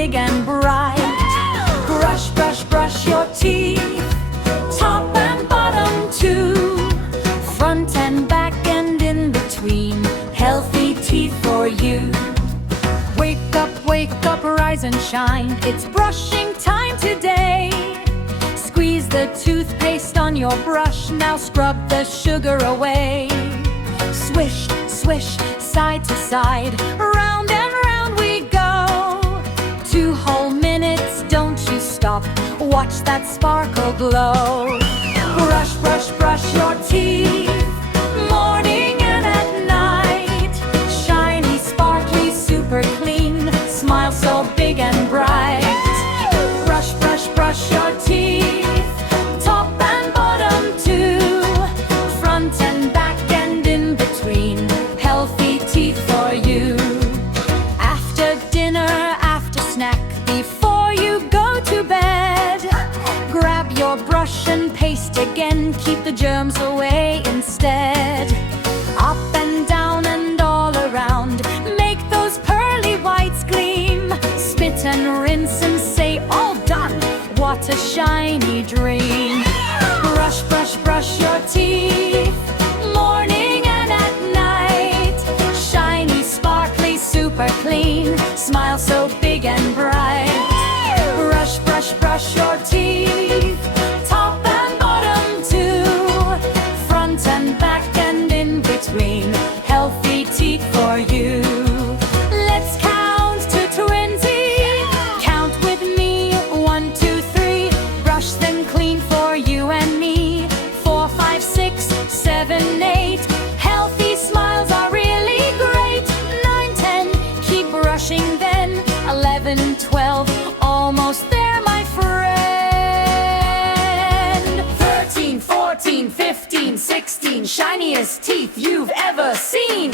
big and bright. Brush, brush, brush your teeth, top and bottom too, front and back and in between, healthy teeth for you. Wake up, rise and shine, it's brushing time today. Squeeze the toothpaste on your brush, now scrub the sugar away. Swish, swish, side to side, round and round we go. 2 whole minutes, don't you stop, watch that sparkle glow. Brush, brush, brush your teeth, morning and at night. Shiny, sparkly, super clean, smile so big and bright. Brush, brush, brush your teeth, top and bottom too, front and back and in between, healthy teeth for you. After dinner, after snack, before you go to bed, grab your brush and paste again, keep the germs away instead. Up and down and all around, make those pearly whites gleam. Spit and rinse and say all done, what a shiny dream. Brush, brush, brush your teeth, morning and at night. Shiny, sparkly, super clean, smile so big and bright. Brush, brush, brush your teeth, top and bottom too, front and back and in between, healthy teeth for you. Let's count to 20, count with me, 1, 2, 3. Brush them clean for you and me, 4, 5, 6, 7, 8. Healthy smiles are really great. 9, 10, keep brushing then. 11, 12, almost there, my friend. 13, 14, 15, 16, shiniest teeth you've ever seen.